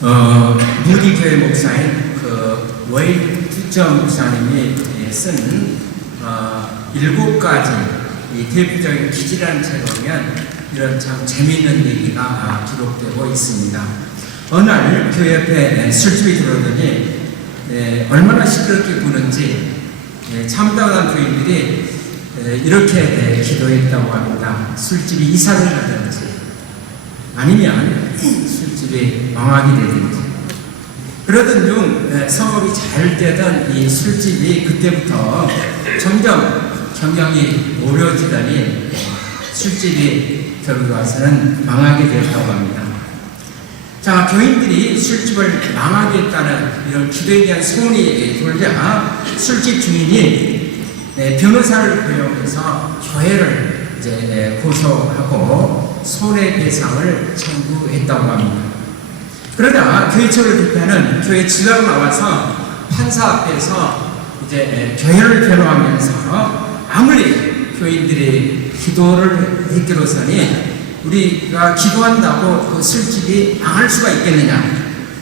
무디교회 목사인 그 웨이 투처 목사님이 쓴 7가지 이 대표적인 기지라는 책을 보면 이런 참 재미있는 얘기가 기록되고 있습니다. 어느 날 교회 옆에 술집이 들어오더니 얼마나 시끄럽게 부는지 참담한 부인들이 이렇게 기도했다고 합니다. 술집이 이사를 가든지 아니면 술집이 망하게 되든지. 그러던 중 성업이 잘 되던 이 술집이 그때부터 점점 경영이 어려워지더니 술집이 결국 와서는 망하게 되었다고 합니다. 자, 교인들이 술집을 망하게 했다는 이런 기도에 대한 소문이 돌자 술집 주인이 변호사를 고용해서 교회를 이제 고소하고 손해배상을 청구했다고 합니다. 그러다 교회 측을 대표하는 교회 지도가 나와서 판사 앞에서 이제 교회를 변호하면서 아무리 교인들이 기도를 했기로서니 우리가 기도한다고 그 술집이 망할 수가 있겠느냐,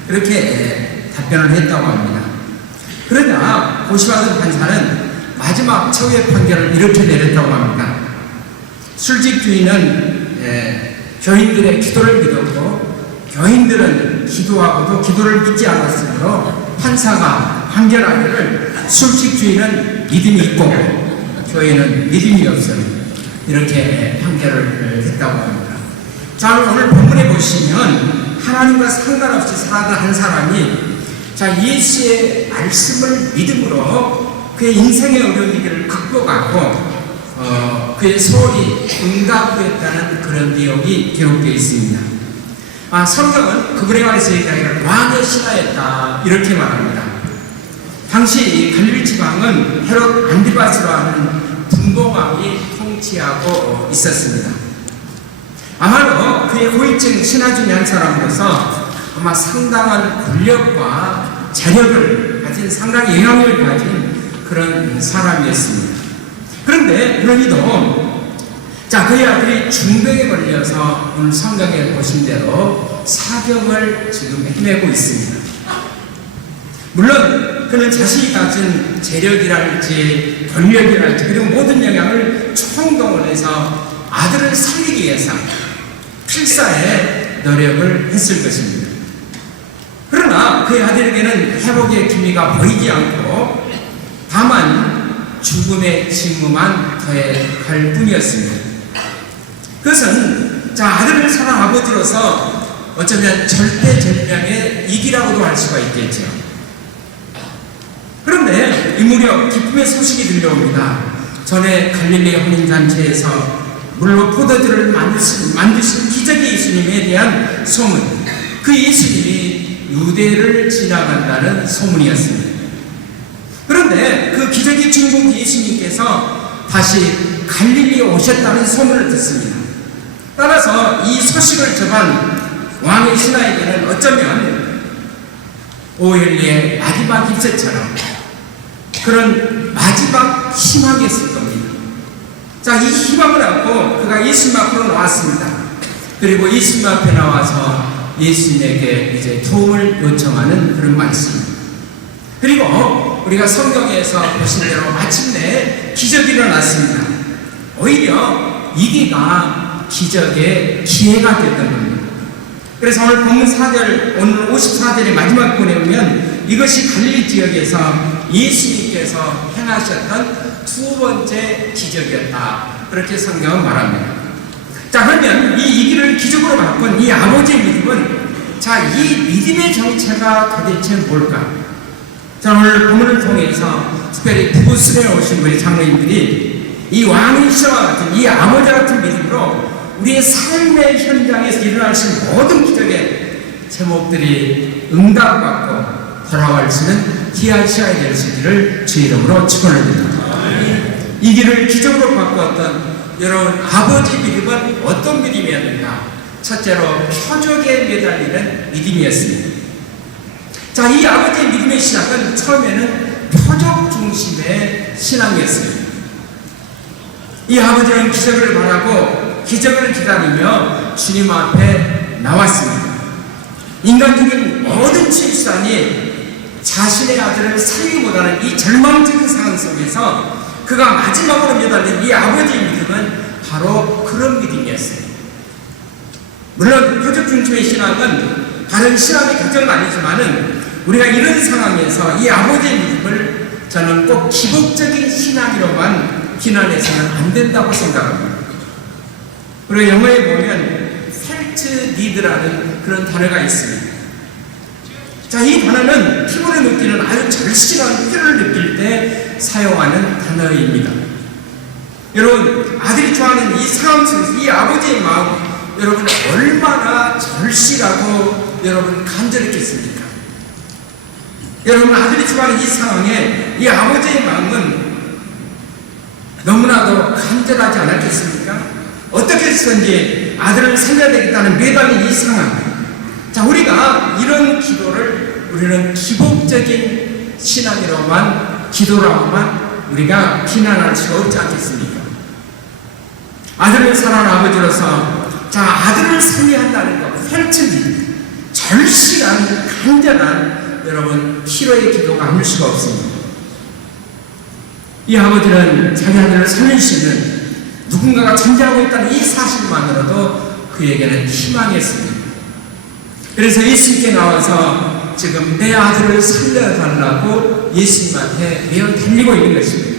그렇게 답변을 했다고 합니다. 그러나 고시받은 판사는 마지막 최후의 판결을 이렇게 내렸다고 합니다. 술집 주인은 교인들의 기도를 믿었고 교인들은 기도하고도 기도를 믿지 않았으므로 판사가 판결하기를 술집 주인은 믿음이 있고 교인은 믿음이 없어요, 이렇게 판결을 했다고 합니다. 자, 오늘 본문에 보시면 하나님과 상관없이 살아가는 한 사람이 자, 예수의 말씀을 믿음으로 그의 인생의 어려운 일을 극복하고 그의 소원이 응답되었다는 그런 내용이 기록되어 있습니다. 성경은 그분에 관해서 얘기하기를 왕의 신하였다, 이렇게 말합니다. 당시 갈릴리 지방은 헤롯 안디바스로 하는 분봉왕이 통치하고 있었습니다. 아마도 그의 고위층 신하 중의 한 사람으로서 아마 상당한 권력과 재력을 가진, 상당히 영향력을 가진 그런 사람이었습니다. 그런데 그러기도 자, 그의 아들이 중병에 걸려서 오늘 성경에 보신 대로 사경을 지금 헤매고 있습니다. 물론 그는 자신이 가진 재력이랄지 권력이랄지 그리고 모든 영향을 총동원해서 아들을 살리기 위해서 필사의 노력을 했을 것입니다. 그러나 그의 아들에게는 회복의 기미가 보이지 않고 다만 죽음의 징후만 더해갈 뿐이었습니다. 그것은 자, 아들을 사랑 아버지로서 어쩌면 절대절명의 이기라고도 할 수가 있겠죠. 그런데 이 무렵 기쁨의 소식이 들려옵니다. 전에 갈릴리 혼인잔치에서 물로 포도주를 만드신 기적의 예수님에 대한 소문, 그 예수님이 유대를 지나간다는 소문이었습니다. 그런데 그 기적의 주인공 예수님께서 다시 갈릴리에 오셨다는 소문을 듣습니다. 따라서 이 소식을 접한 왕의 신하에게는 어쩌면 오엘리의 마지막 입새처럼 그런 마지막 희망이었을 겁니다. 자, 이 희망을 안고 그가 예수님 앞으로 나왔습니다. 그리고 예수님 앞에 나와서 예수님에게 이제 도움을 요청하는 그런 말씀입니다. 그리고 우리가 성경에서 보신 대로 마침내 기적이 일어났습니다. 오히려 이기가 기적의 기회가 됐던 겁니다. 그래서 오늘 본문 4절, 오늘 54절의 마지막 부분에 보면 이것이 갈릴리 지역에서 예수님께서 행하셨던 두 번째 기적이었다, 그렇게 성경은 말합니다. 자, 그러면 이 이기를 기적으로 바꾼 이 아버지의 믿음은 자, 이 믿음의 정체가 도대체 뭘까? 자, 오늘 본문을 통해서 특별히 부부순에 오신 우리 장로님들이 이 왕의 신하와 같은 이 아버지 같은 믿음으로 우리의 삶의 현장에서 일어나신 모든 기적의 제목들이 응답받고 돌아갈 수 있는 귀한 시간이 될 수 있기를 주 이름으로 축원을 드립니다. 이 길을 기적으로 바꾸었던 여러분 아버지 믿음은 어떤 믿음이었는가? 첫째로 표적에 매달리는 믿음이었습니다. 자, 이 아버지의 믿음의 시작은 처음에는 표적 중심의 신앙이었습니다. 이 아버지는 기적을 바라고 기적을 기다리며 주님 앞에 나왔습니다. 인간적인 모든 출산이 자신의 아들을 살리기보다는 이 절망적인 상황 속에서 그가 마지막으로 매달린 이 아버지의 믿음은 바로 그런 믿음이었어요. 물론 표적 중심의 신앙은 다른 신앙의 가정은 아니지만은 우리가 이런 상황에서 이 아버지의 믿음을 저는 꼭 기복적인 신앙으로만 비난해서는 안 된다고 생각합니다. 그리고 영어에 보면 펠트 니드라는 그런 단어가 있습니다. 자, 이 단어는 피부를 느끼는 아주 절실한 필요를 느낄 때 사용하는 단어입니다. 여러분, 아들이 좋아하는 이 상황 속에서 이 아버지의 마음, 여러분 얼마나 절실하고 여러분 간절했겠습니까? 여러분, 아들이 좋아하는 이 상황에 이 아버지의 마음은 너무나도 간절하지 않았겠습니까? 어떻게 해서든지 아들을 살려야 되겠다는 매달린 이 상황. 자, 우리가 이런 기도를 우리는 기복적인 신앙으로만 기도라고만 우리가 비난할 수가 없지 않겠습니까? 아들을 사랑하는 아버지로서 자, 아들을 살려한다는 것, 펼쳐진 절실한 간절한 여러분 피로의 기도가 아닐 수가 없습니다. 이 아버지는 자기 아들을 살릴 수 있는 누군가가 존재하고 있다는 이 사실만으로도 그에게는 희망이었습니다. 그래서 예수님께 나와서 지금 내 아들을 살려달라고 예수님한테 매어 달리고 있는 것입니다.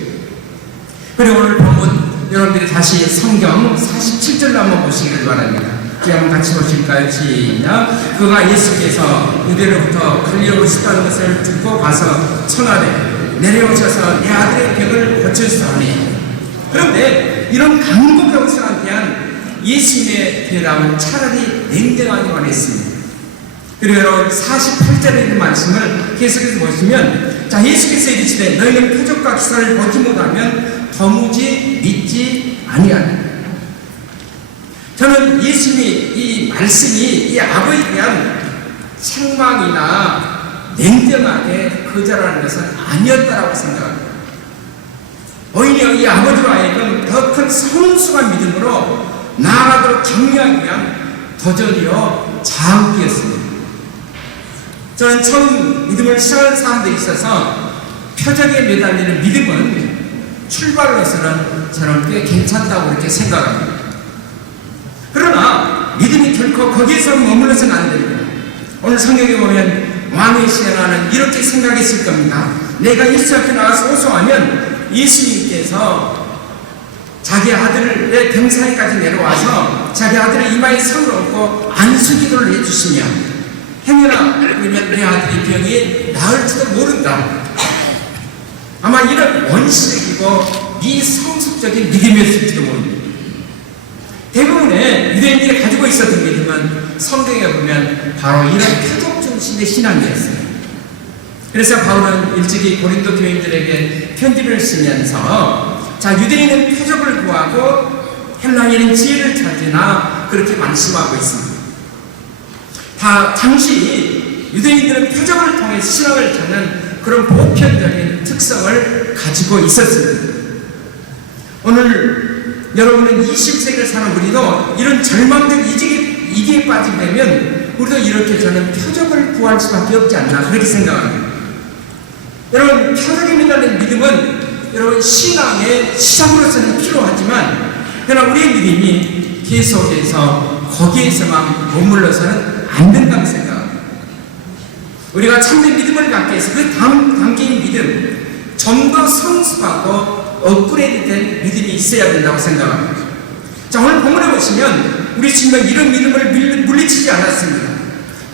그리고 오늘 본문 여러분들이 다시 성경 47절로 한번 보시기를 바랍니다. 한번 같이 보실까요? 시작. 그가 예수께서 유대로부터 갈릴리로 오셨다는 것을 듣고 가서 천하에 내려오셔서 내 아들의 병을 고쳤사오니. 그런데 이런 강곡한 사람에 대한 예수님의 대답은 차라리 냉정하기만 했습니다. 그리고 여러분 48절에 있는 말씀을 계속해서 보시면 자, 예수께서 이르시되 너희는 표적과 기사를 보지 못하면 도무지 믿지 아니하리라. 저는 예수님이 이 말씀이 이 아버지에 대한 책망이나 냉정하게 거절하는 것은 아니었다라고 생각합니다. 오히려 이 아버지로 하여금 더 큰 성숙한 믿음으로 나아가도록 격려하기 위한 도전이요 자극이었습니다. 저는 처음 믿음을 시작하는 사람들이 있어서 표적에 매달리는 믿음은 출발로서는 저는 꽤 괜찮다고 이렇게 생각합니다. 그러나 믿음이 결코 거기에서 머물러서는 안 됩니다. 오늘 성경에 보면 왕의 시대나는 이렇게 생각했을 겁니다. 내가 예수 앞에 나가서 호소하면 예수님께서 자기 아들의 병사에까지 내려와서 자기 아들의 이마에 손을 얹고 안수기도를 해주시면 행여나 그러면 내 아들의 병이 나을지도 모른다. 아마 이런 원시적이고 미성숙적인 믿음이었을지도 모릅니다. 대부분의 유대인들이 가지고 있었던 믿음은 성경에 보면 바로 이런 표적 중심의 신앙이었어요. 그래서 바울은 일찍이 고린도 교인들에게 편지를 쓰면서 자, 유대인은 표적을 구하고 헬라인은 지혜를 찾으나 그렇게 말씀하고 있습니다. 당시 유대인들은 표적을 통해 신앙을 찾는 그런 보편적인 특성을 가지고 있었습니다. 오늘 여러분은 20세기를 사는 우리도 이런 절망적 이기에 빠지게 되면 우리도 이렇게 저는 표적을 구할 수밖에 없지 않나 그렇게 생각합니다. 여러분, 표적에 매달린 믿음은 여러분 신앙의 시작으로서는 필요하지만 그러나 우리의 믿음이 계속해서 거기에서만 머물러서는 안 된다고 생각합니다. 우리가 참된 믿음을 갖기 위해서 그 다음 단계인 믿음, 좀 더 성숙하고 업그레이드된 믿음이 있어야 된다고 생각합니다. 자, 오늘 본문에 보시면 우리 주님은 이런 믿음을 물리치지 않았습니다.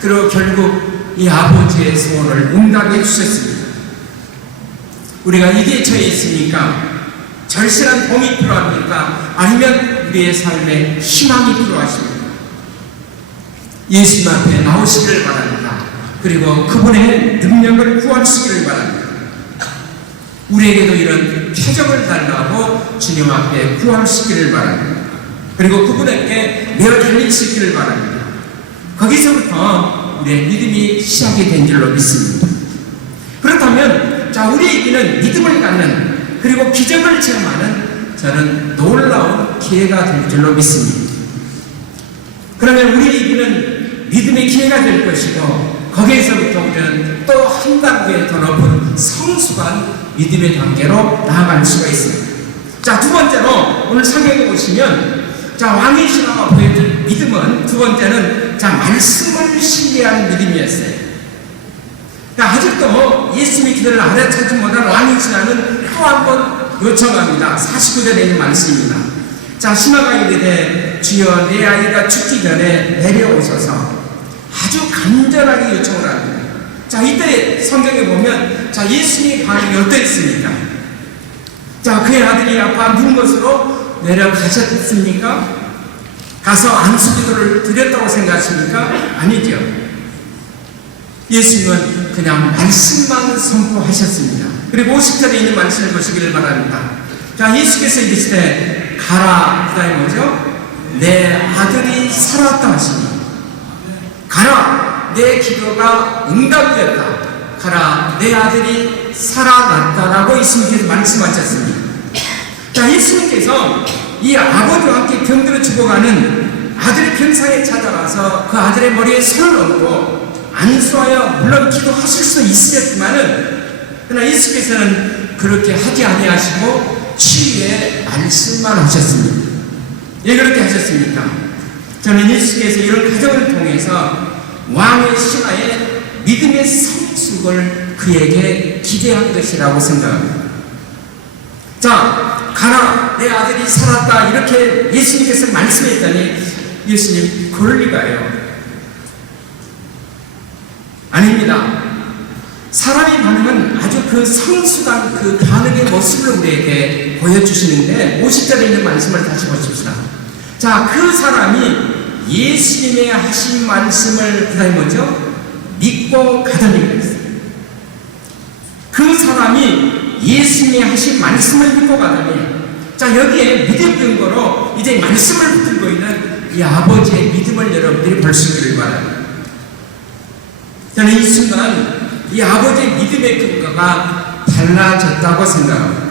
그리고 결국 이 아버지의 소원을 응답해 주셨습니다. 우리가 이기에 처해 있으니까 절실한 도움이 필요합니까? 아니면 우리의 삶에 희망이 필요하십니까? 예수님 앞에 나오시기를 바랍니다. 그리고 그분의 능력을 구하시기를 바랍니다. 우리에게도 이런 표적을 달라고 주님 앞에 구하시기를 바랍니다. 그리고 그분에게 매어 달리시기를 바랍니다. 거기서부터 우리의 믿음이 시작이 된 줄로 믿습니다. 그렇다면 자, 우리에게는 믿음을 갖는 그리고 기적을 체험하는 저는 놀라운 기회가 될 줄로 믿습니다. 그러면 우리에게는 믿음의 기회가 될 것이고, 거기에서부터 우리는 또 한 단계 더 높은 성숙한 믿음의 단계로 나아갈 수가 있습니다. 자, 두 번째로 오늘 성경에 보시면, 자, 왕의 신앙과 보여줄 믿음은 두 번째는, 자, 말씀을 신뢰하는 믿음이었어요. 자, 아직도 예수님의 기도를 알아차지 못한 왕의 신앙은 또 한 번 요청합니다. 49절에 있는 말씀입니다. 자, 시마가 이르되 주여 내 아이가 죽기 전에 내려오셔서, 아주 간절하게 요청을 합니다. 자, 이때 성경에 보면, 자, 예수님의 반응이 어떠했습니까? 자, 그의 아들이 아파 누운 것으로 내려가셨습니까? 가서 안수기도를 드렸다고 생각하십니까? 아니죠. 예수님은 그냥 말씀만 선포하셨습니다. 그리고 50절에 있는 말씀을 보시기를 바랍니다. 자, 예수께서 이르시되 가라, 그 다음에 뭐죠? 내 아들이 살았다 하시니, 가라, 내 기도가 응답되었다. 가라, 내 아들이 살아났다라고 예수님께서 말씀하셨습니다. 자, 예수님께서 이 아버지와 함께 병들어 죽어가는 아들의 병상에 찾아가서 그 아들의 머리에 손을 얹고 안수하여 물론 기도하실 수 있으셨지만은, 그러나 예수께서는 그렇게 하지 아니하시고 치유의 말씀만 하셨습니다. 왜 그렇게 하셨습니까? 저는 예수께서 이런 과정을 통해서 왕의 신하의 믿음의 성숙을 그에게 기대한 것이라고 생각합니다. 자, 가라, 내 아들이 살았다, 이렇게 예수님께서 말씀했더니, 예수님, 그럴 리가요? 아닙니다. 사람의 반응은 아주 그 성숙한 그 반응의 모습을 우리에게 보여주시는데, 50절에 있는 말씀을 다시 보십시다. 자, 그 사람이 예수님의 하신 말씀을, 그 다음에 뭐죠? 믿고 가더니 그랬어요. 그 사람이 예수님의 하신 말씀을 믿고 가더니, 자, 여기에 믿음 근거로 이제 말씀을 붙들고 있는 이 아버지의 믿음을 여러분들이 볼 수 있기를 바랍니다. 저는 이 순간 이 아버지의 믿음의 근거가 달라졌다고 생각합니다.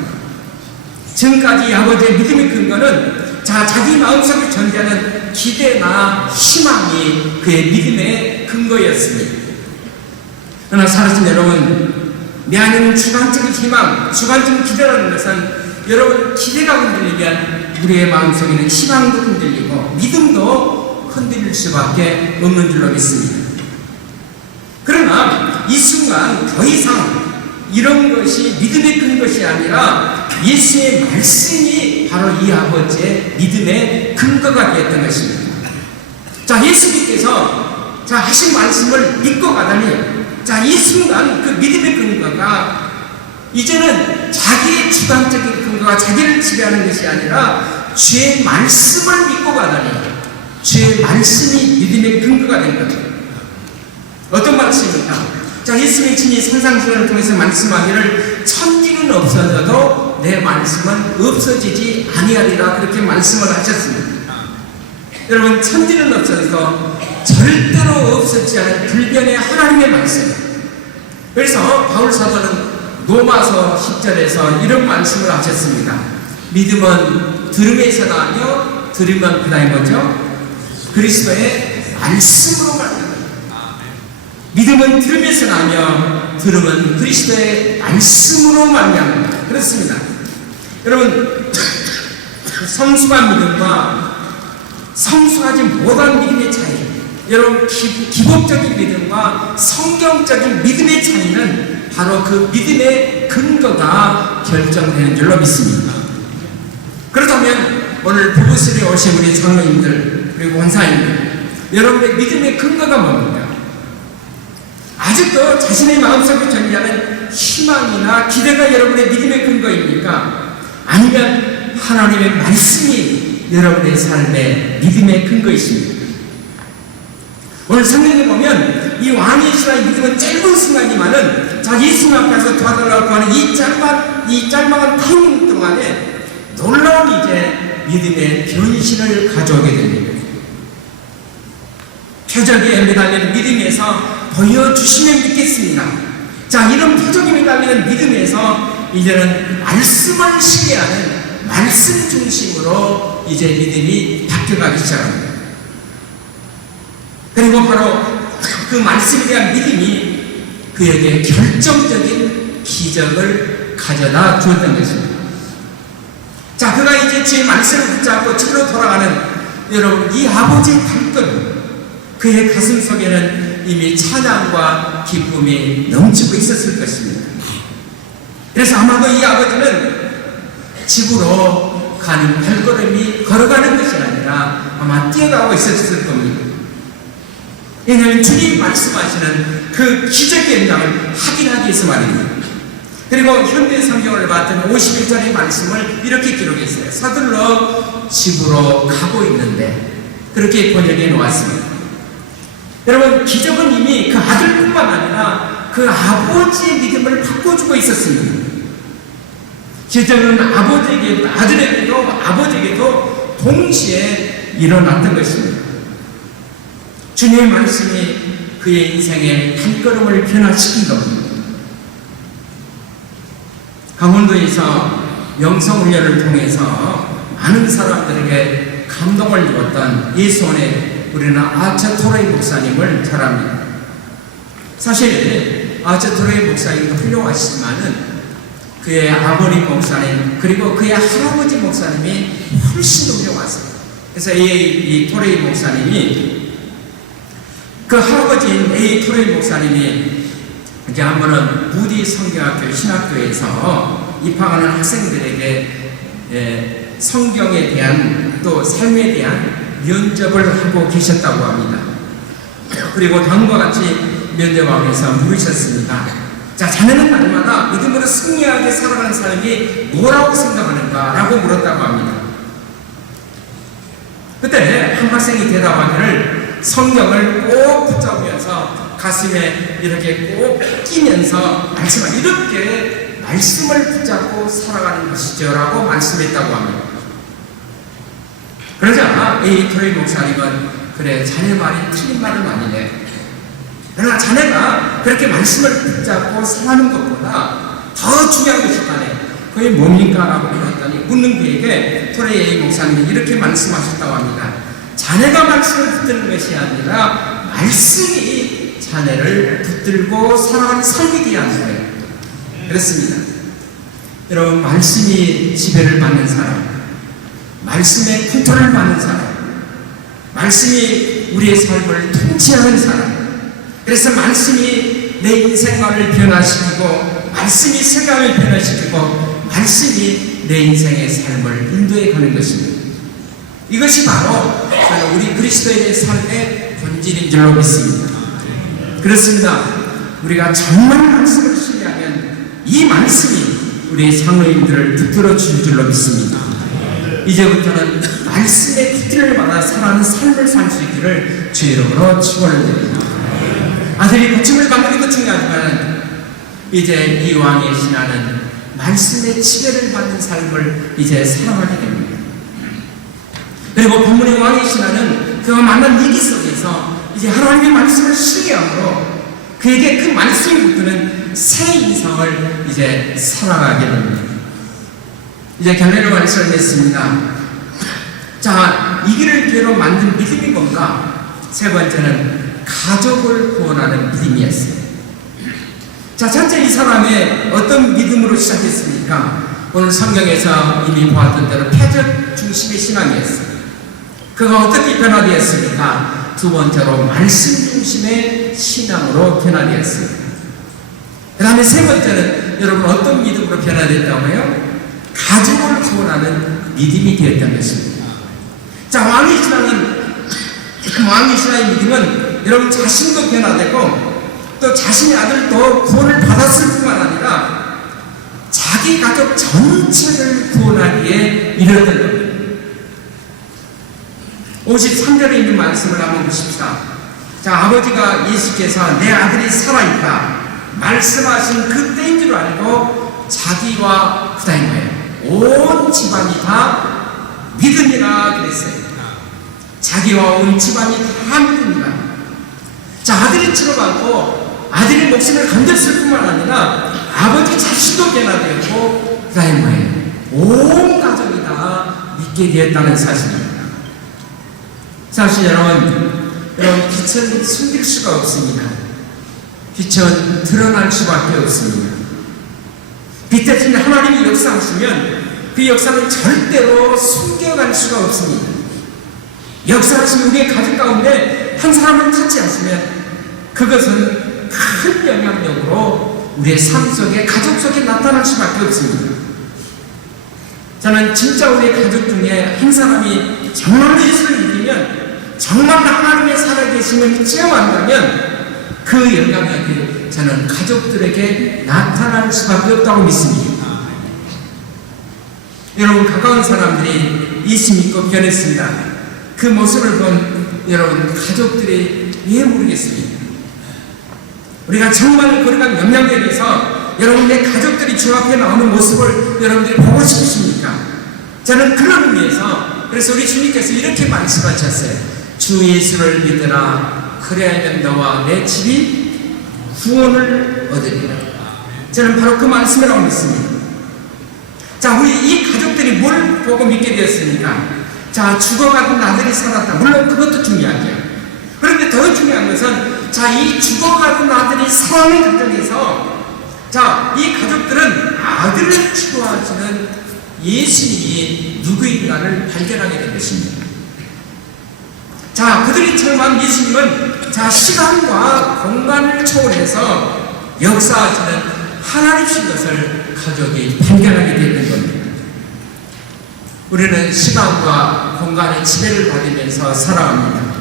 지금까지 이 아버지의 믿음의 근거는, 자, 자기 마음속에 존재하는 기대나 희망이 그의 믿음의 근거였습니다. 그러나 사랑하는 여러분, 내 안에는 주관적인 희망, 주관적인 기대라는 것은, 여러분, 기대가 흔들리면 우리의 마음속에는 희망도 흔들리고 믿음도 흔들릴 수밖에 없는 줄로 믿습니다. 그러나 이 순간 더 이상 이런 것이 믿음의 큰 것이 아니라 예수의 말씀이 바로 이 아버지의 믿음의 근거가 되었던 것입니다. 자, 예수님께서 자, 하신 말씀을 믿고 가다니, 자, 이 순간 그 믿음의 근거가 이제는 자기의 주관적인 근거가 자기를 지배하는 것이 아니라 주의 말씀을 믿고 가다니, 주의 말씀이 믿음의 근거가 된 거죠. 어떤 말씀입니까? 자, 예수님이 친히 산상수훈을 통해서 말씀하기를 천지는 없어져도 내 말씀은 없어지지 아니하리라, 그렇게 말씀을 하셨습니다. 여러분, 천지는 없어져도 절대로 없어지지 않은 불변의 하나님의 말씀. 그래서 바울 사도는 로마서 10절에서 이런 말씀을 하셨습니다. 믿음은 들음에서 나며, 들으면 그 다음에 뭐죠? 그리스도의 말씀으로 말합니다. 믿음은 들음에서 나며, 들음은 그리스도의 말씀으로 말미암는다. 그렇습니다. 여러분, 성숙한 믿음과 성숙하지 못한 믿음의 차이, 여러분, 기복적인 믿음과 성경적인 믿음의 차이는 바로 그 믿음의 근거가 결정되는 줄로 믿습니다. 그렇다면 오늘 부부실에 오신 우리 장로님들 그리고 원사님들, 여러분의 믿음의 근거가 뭡니까? 아직도 자신의 마음속에 존재하는 희망이나 기대가 여러분의 믿음의 근거입니까? 아니면 하나님의 말씀이 여러분의 삶의 믿음의 근거이십니까? 오늘 성경에 보면 이 왕의 신앙의 믿음은 짧은 순간이지만은, 자, 예수님 앞에서 도와달라고 하는 이 짤막한 타이밍 동안에 놀라운 이제 믿음의 변신을 가져오게 됩니다. 표적에 매달리는 믿음에서 보여주시면 믿겠습니다. 자, 이런 표적에 매달리는 믿음에서 이제는 말씀을 신뢰하는 말씀 중심으로 이제 믿음이 바뀌어가기 시작합니다. 그리고 바로 그 말씀에 대한 믿음이 그에게 결정적인 기적을 가져다 주었던 것입니다. 자, 그가 이제 주의 말씀을 붙잡고 집으로 돌아가는 여러분, 이 아버지의 발걸음, 그의 가슴 속에는 이미 찬양과 기쁨이 넘치고 있었을 것입니다. 그래서 아마도 이 아버지는 집으로 가는 발걸음이 걸어가는 것이 아니라 아마 뛰어가고 있었을 겁니다. 왜냐하면 주님이 말씀하시는 그 기적의 현장을 확인하기 위해서 말입니다. 그리고 현대 성경을 봤더니 51절의 말씀을 이렇게 기록했어요. 서둘러 집으로 가고 있는데, 그렇게 번역해 놓았습니다. 여러분, 기적은 이미 그 아들뿐만 아니라 그 아버지의 믿음을 바꿔주고 있었습니다. 기적은 아버지에게도, 아들에게도 아버지에게도 동시에 일어났던 것입니다. 주님의 말씀이 그의 인생의 발걸음을 변화시킨 겁니다. 강원도에서 영성훈련을 통해서 많은 사람들에게 감동을 주었던 예수원의 우리는 아처 토레이 목사님을 잘 압니다. 사실 아처 토레이 목사님도 훌륭하시지만은 그의 아버지 목사님 그리고 그의 할아버지 목사님이 훨씬 더 훌륭하세요. 그래서 이 토레이 목사님이 그 할아버지인 A 토레이 목사님이 이제 한 번은 무디 성경학교 신학교에서 입학하는 학생들에게 성경에 대한 또 삶에 대한 면접을 하고 계셨다고 합니다. 그리고 다음과 같이 면접하면서 물으셨습니다. 자, 자네는 날마다 믿음으로 승리하게 살아가는 사람이 뭐라고 생각하는가? 라고 물었다고 합니다. 그때 한 학생이 대답하기를 성경을 꼭 붙잡으면서 가슴에 이렇게 꼭 끼면서 말씀을 이렇게 말씀을 붙잡고 살아가는 것이죠 라고 말씀했다고 합니다. 그러자 A 토레이 목사님은 그래, 자네 말이 틀린 말은 아니네. 그러나 자네가 그렇게 말씀을 붙잡고 사는 것보다 더 중요한 것이 있다네. 그게 뭡니까? 라고 물었더니 묻는 그에게 토레이 목사님이 이렇게 말씀하셨다고 합니다. 자네가 말씀을 붙드는 것이 아니라 말씀이 자네를 붙들고 살아가는 삶이 되어야 하는 거예요. 그렇습니다. 여러분, 말씀이 지배를 받는 사람, 말씀의 컨트롤을 받는 사람, 말씀이 우리의 삶을 통치하는 사람, 그래서 말씀이 내 인생관을 변화시키고 말씀이 세상을 변화시키고 말씀이 내 인생의 삶을 인도해 가는 것입니다. 이것이 바로 저는 우리 그리스도인의 삶의 본질인 줄로 믿습니다. 그렇습니다. 우리가 정말 말씀을 신뢰하면 이 말씀이 우리의 상호인들을 붙들어 줄 줄로 믿습니다. 이제부터는 말씀의 붙들을 받아 살아가는 삶을 살 수 있기를 주의 이름으로 축원을 드립니다. 아들이 고침을 받는 것도 중요하지만 이제 이 왕의 신하는 말씀의 지배를 받는 삶을 이제 살아가게 됩니다. 그리고 본문의 왕의 신하는 그가 만난 위기 속에서 이제 하나님의 말씀을 신뢰함으로 그에게 그 말씀이 붙드는 새 인생을 이제 살아가게 됩니다. 이제 결론을 말씀했습니다. 자, 이 길을 기회로 만든 믿음이 뭔가? 세 번째는 가족을 구원하는 믿음이었어요. 자, 첫째, 이 사람의 어떤 믿음으로 시작했습니까? 오늘 성경에서 이미 보았던 대로 패적 중심의 신앙이었어요. 그가 어떻게 변화되었습니까? 두 번째로 말씀 중심의 신앙으로 변화되었습니다. 그 다음에 세 번째는 여러분 어떤 믿음으로 변화됐다고요? 가족을 구원하는 믿음이 되었던 것입니다. 자, 왕의 신앙의 믿음은 여러분 자신도 변화되고 또 자신의 아들도 구원을 받았을 뿐만 아니라 자기 가족 전체를 구원하기에 이르렀던 겁니다. 53절에 있는 말씀을 한번 보십시다. 자, 아버지가 예수께서 내 아들이 살아있다 말씀하신 그 때인 줄 알고 자기와 그다음 거예요. 온 집안이 다 믿으니라 그랬어요. 자기와 온 집안이 다 믿으니라. 자, 아들이 치러가고 아들의 목숨을 건졌을 뿐만 아니라 아버지 자신도 변화되었고 그다음 거예요. 온 가족이 다 믿게 되었다는 사실입니다. 사실 여러분, 여러분, 빛은 숨길 수가 없습니다. 빛은 드러날 수밖에 없습니다. 빛 대신 하나님이 역사하시면 그 역사는 절대로 숨겨갈 수가 없습니다. 역사하시는 우리의 가족 가운데 한 사람을 타치하시면 그것은 큰 영향력으로 우리의 삶 속에, 가족 속에 나타날 수밖에 없습니다. 저는 진짜 우리의 가족 중에 한 사람이 정말로 예수를 믿으면, 정말 하나님의 살아계심을 체험한다면 그 영향력이 저는 가족들에게 나타날 수밖에 없다고 믿습니다. 여러분, 가까운 사람들이 예수 믿고 변했습니다. 그 모습을 본 여러분 가족들이 왜 모르겠습니까? 우리가 정말 거룩한 영향력에서 여러분 내 가족들이 주 앞에 나오는 모습을 여러분들이 보고 싶으십니까? 저는 그런 의미에서, 그래서 우리 주님께서 이렇게 말씀하셨어요. 주 예수를 믿으라. 그래야면 너와 내 집이 구원을 얻으리라. 저는 바로 그 말씀이라고 믿습니다. 자, 우리 이 가족들이 뭘 보고 믿게 되었습니까? 자, 죽어가던 아들이 살았다. 물론 그것도 중요하죠. 그런데 더 중요한 것은, 자, 이 죽어가던 아들이 살아있는 과정에서, 자, 이 가족들은 아들을 치료하시는 예수님이 누구인가를 발견하게 된 것입니다. 자, 그들이 체험한 예수님은, 자, 시간과 공간을 초월해서 역사하시는 하나님이신 것을 가족이 발견하게 되는 겁니다. 우리는 시간과 공간의 지배를 받으면서 살아갑니다.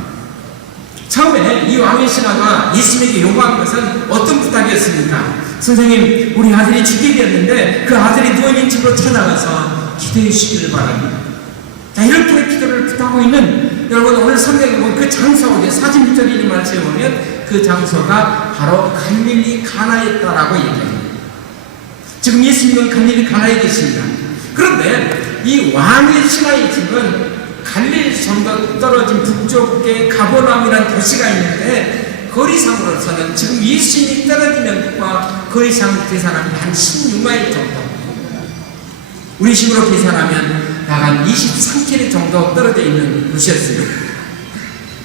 처음에 이 왕의 신하가 예수님에게 요구한 것은 어떤 부탁이었습니까? 선생님, 우리 아들이 죽게 되었는데 그 아들이 누워있는 집으로 찾아가서 기도해 주시기를 바랍니다. 자, 이렇게 기도를 부탁하고 있는 여러분, 오늘 성경에 보면 그 장소, 이제 46절에 말씀에 보면 그 장소가 바로 갈릴리 가나였다라고 얘기합니다. 지금 예수님은 갈릴리 가나에 계십니다. 그런데 이 왕의 신하의 집은 갈릴리 좀 더 떨어진 북쪽에 가버나움이라는 도시가 있는데, 거리상으로서는 지금 예수님이 떨어지는 곳과 거리상 계산하면 한 16마일 정도, 우리 식으로 계산하면 약 한 23km 정도 떨어져 있는 곳이었습니다.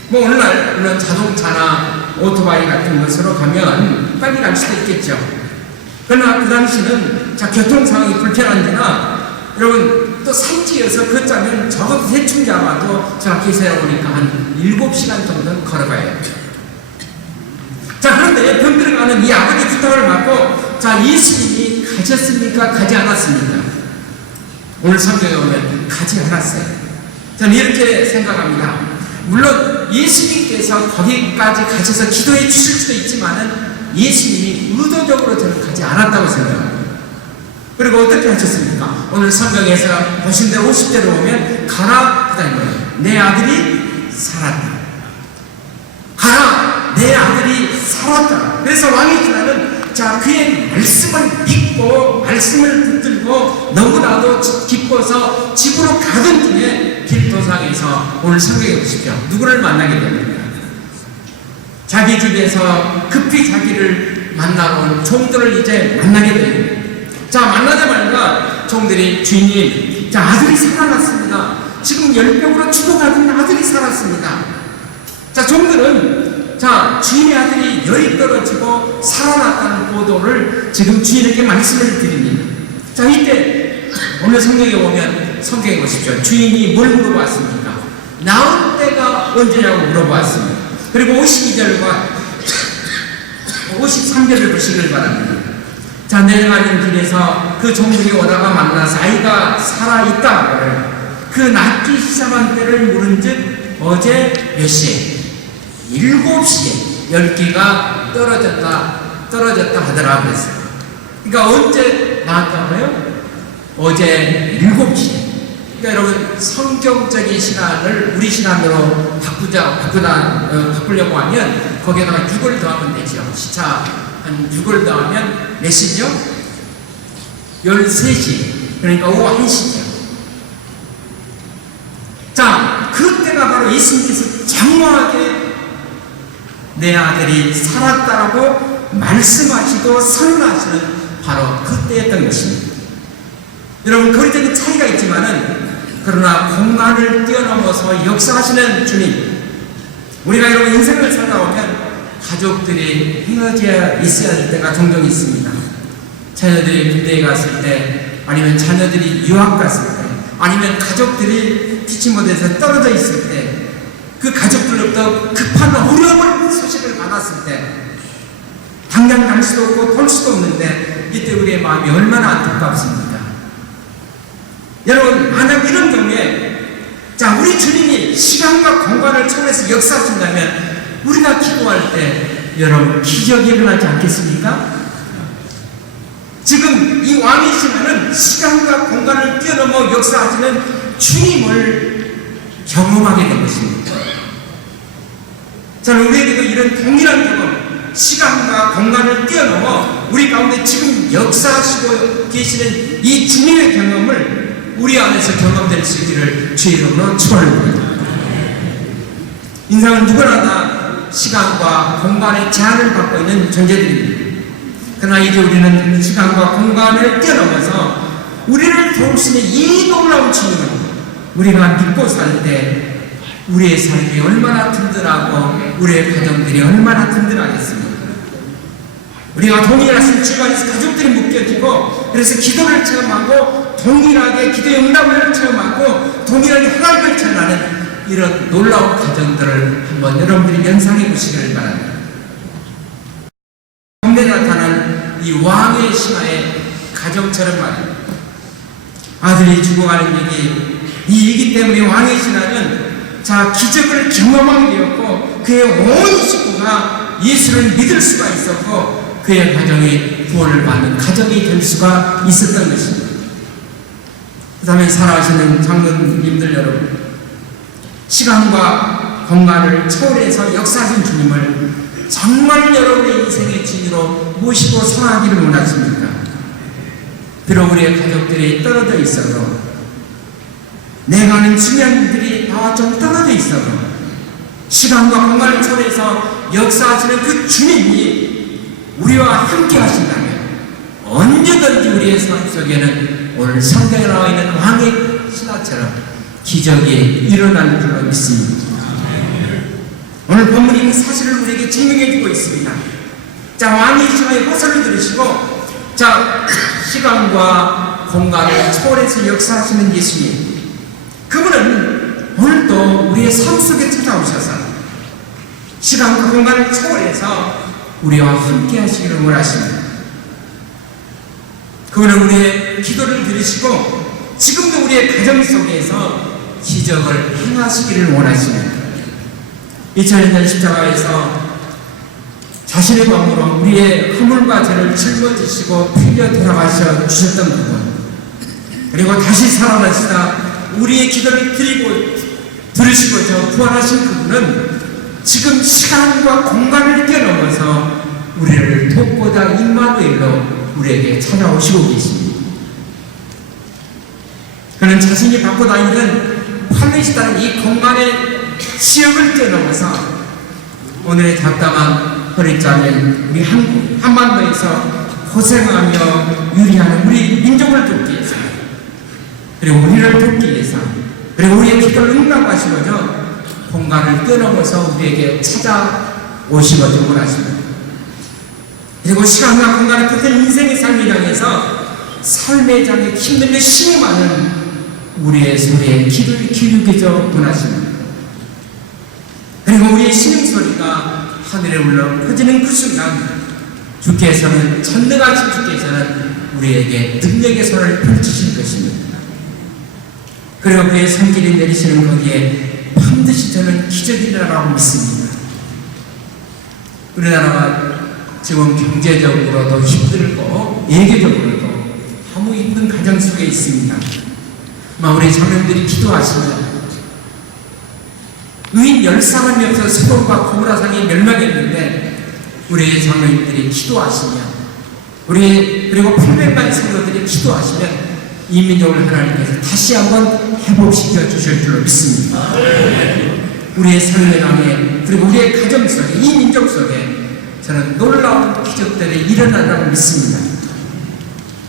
뭐 오늘날 물론 자동차나 오토바이 같은 것으로 가면 빨리 갈 수도 있겠죠. 그러나 그 당시는, 자, 교통 상황이 불편한 데나 여러분 또 산지여서 걷자면 적어도 대충 잡아도 정확히 세어보니까 한 7시간 정도는 걸어가야 돼요. 자, 그런데 병 들어가는 이 아버지 부탁을 받고, 자, 예수님이 가셨습니까? 가지 않았습니까? 오늘 성경에 보면 가지 않았어요. 저는 이렇게 생각합니다. 물론 예수님께서 거기까지 가셔서 기도해 주실 수도 있지만은 예수님이 의도적으로 저는 가지 않았다고 생각합니다. 그리고 어떻게 하셨습니까? 오늘 성경에서 보신 대로 50절을 보면 가라, 그 다음에 뭐예요? 내 아들이 살았다. 가라, 내 아들이 살았다. 그래서 왕의 신하는, 자, 그의 말씀을 믿고 말씀을 붙들고 너무나도 기뻐서 집으로 가던 중에 길도상에서 오늘 성경에 보십시오. 누구를 만나게 됩니까? 자기 집에서 급히 자기를 만나러 온 종들을 이제 만나게 됩니다. 자, 만나자마자 종들이, 주인님, 자, 아들이 살아났습니다. 지금 열병으로 죽어가던 아들이 살았습니다. 자, 종들은, 자, 주인의 아들이 열이 떨어지고 살아났다는 보도를 지금 주인에게 말씀을 드립니다. 자, 이때 오늘 성경에 보면, 성경에 보십시오. 주인이 뭘 물어봤습니까? 나올 때가 언제냐고 물어봤습니다. 그리고 52절과 53절을 보시길 바랍니다. 자, 내려가는 길에서 그 종들이 오다가 만나서 아이가 살아있다. 그 낫기 시작한 때를 물은즉 어제 몇 시에? 7시에 10개가 떨어졌다 하더라 그랬어요. 그러니까 언제 나왔다고요? 어제 7시에. 그러니까 여러분, 성경적인 시간을 우리 시간으로 바꾸려고 하면 거기에다가 6을 더하면 되죠. 시차 한 6을 더하면 몇 시죠? 13시. 그러니까 오후 1시죠. 자, 그때가 바로 예수님께서 장황하게 내 아들이 살았다라고 말씀하시고 선언하시는 바로 그때였던 것입니다. 여러분, 거리적인 차이가 있지만은, 그러나 공간을 뛰어넘어서 역사하시는 주님, 우리가 여러분 인생을 살다 보면 가족들이 헤어져 있어야 할 때가 종종 있습니다. 자녀들이 군대에 갔을 때, 아니면 자녀들이 유학 갔을 때, 아니면 가족들이 피치 못해서 떨어져 있을 때, 그 가족들로부터 급한 어려움을 소식을 받았을 때, 당장 갈 수도 없고 돌 수도 없는데 이때 우리의 마음이 얼마나 안타깝습니까? 여러분, 만약 이런 경우에 우리 주님이 시간과 공간을 초월해서 역사하신다면 우리가 기도할 때 여러분 기적이 일어나지 않겠습니까? 지금 이 왕의 신하는 시간과 공간을 뛰어넘어 역사하시는 주님을 경험하게 된 것입니다. 저는 우리에게도 이런 동일한 경험, 시간과 공간을 뛰어넘어 우리 가운데 지금 역사하시고 계시는 이 주님의 경험을 우리 안에서 경험될 수 있기를 주의 이름으로 축원합니다. 인생은 누구나 다 시간과 공간의 제한을 받고 있는 존재들입니다. 그러나 이제 우리는 시간과 공간을 뛰어넘어서 우리를 도우시는 이 놀라운 주님을 우리가 믿고 살 때 우리의 삶이 얼마나 든든하고 우리의 가정들이 얼마나 든든하겠습니까? 우리가 동일한 주관에서 가족들이 묶여지고 그래서 기도를 체험하고 동일하게 기도의 응답을 체험하고 동일하게 하나님을 체험하는 이런 놀라운 가정들을 한번 여러분들이 연상해 보시기를 바랍니다. 가운데 나타난 이 왕의 신하의 가정처럼 말입니다. 아들이 죽어가는 일이기 때문에 왕의 신하는 기적을 경험하게 되었고 그의 온 식구가 예수를 믿을 수가 있었고 그의 가정이 구원을 받는 가정이 될 수가 있었던 것입니다. 그 다음에 살아가시는 장로님들 여러분, 시간과 공간을 초월해서 역사하신 주님을 정말 여러분의 인생의 주인으로 모시고 사랑하기를 원하십니까? 비록 우리의 가족들이 떨어져 있어도 내가 아는 중요한 일들이 나와 좀 떨어져 있어도 시간과 공간을 초월해서 역사하시는 그 주님이 우리와 함께 하신다면 언제든지 우리의 삶 속에는 오늘 성경에 나와 있는 왕의 신하처럼 기적이 일어나는 줄로 믿습니다. 오늘 본문이 그 사실을 우리에게 증명해 주고 있습니다. 왕의 신하의 호소를 들으시고 시간과 공간을 초월해서 역사하시는 예수님, 그분은 오늘도 우리의 삶 속에 찾아오셔서 시간과 공간을 초월해서 우리와 함께 하시기를 원하십니다. 그분은 우리의 기도를 들으시고 지금도 우리의 가정 속에서 기적을 행하시기를 원하십니다. 2000년 십자가에서 자신의 몸으로 우리의 허물과 죄를 짊어지시고 필려 돌아가셔 주셨던 그분, 그리고 다시 살아나시다 우리의 기도를 들으시고 부활하신 그분은 지금 시간과 공간을 뛰어넘어서 우리를 돕고자 임마누엘로 우리에게 찾아오시고 계십니다. 그는 자신이 받고 다니는 팔레스타인 이 공간의 시험을 뛰어넘어서 오늘의 답답한 허리짜는 우리 한반도에서 고생하며 유리하는 우리 민족을 돕기 위해서, 그리고 우리를 돕기 위해서, 그리고 우리의 기도를 응답하시고자 공간을 뛰어넘어서 우리에게 찾아오시고자 원하십니다. 그리고 시간과 공간을 끝은 인생의 삶을 향해서 삶의 장에 힘들며 힘이 많은 우리의 소리에 귀를 기울이고자 원하십니다. 그리고 우리의 신음소리가 하늘에 울려 퍼지는 그 순간 주께서는, 전능하신 주께서는 우리에게 능력의 손을 펼치실 것입니다. 그리고 그의 손길이 내리시는 거기에 반드시 저는 기적이라고 믿습니다. 우리나라가 지금 경제적으로도 힘들고 예계적으로도 너무 힘든 가정 속에 있습니다. 우리 자녀들이 기도하시면 의인 10사람이어서 소돔과 고모라상이 멸망했는데 우리의 장로님들이 기도하시면, 그리고 800만의 성도들이 기도하시면 이 민족을 하나님께서 다시 한번 회복시켜 주실 줄로 믿습니다. 우리의 삶의 강에, 그리고 우리의 가정 속에, 이 민족 속에 저는 놀라운 기적들이 일어나라고 믿습니다.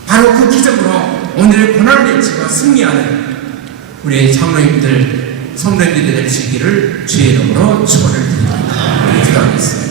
바로 그 기적으로 오늘의 고난을 내치고 승리하는 우리의 장로님들, 성도님들이 될 수 있기를 주의 이름으로 축원을 드립니다. 기도하겠습니다.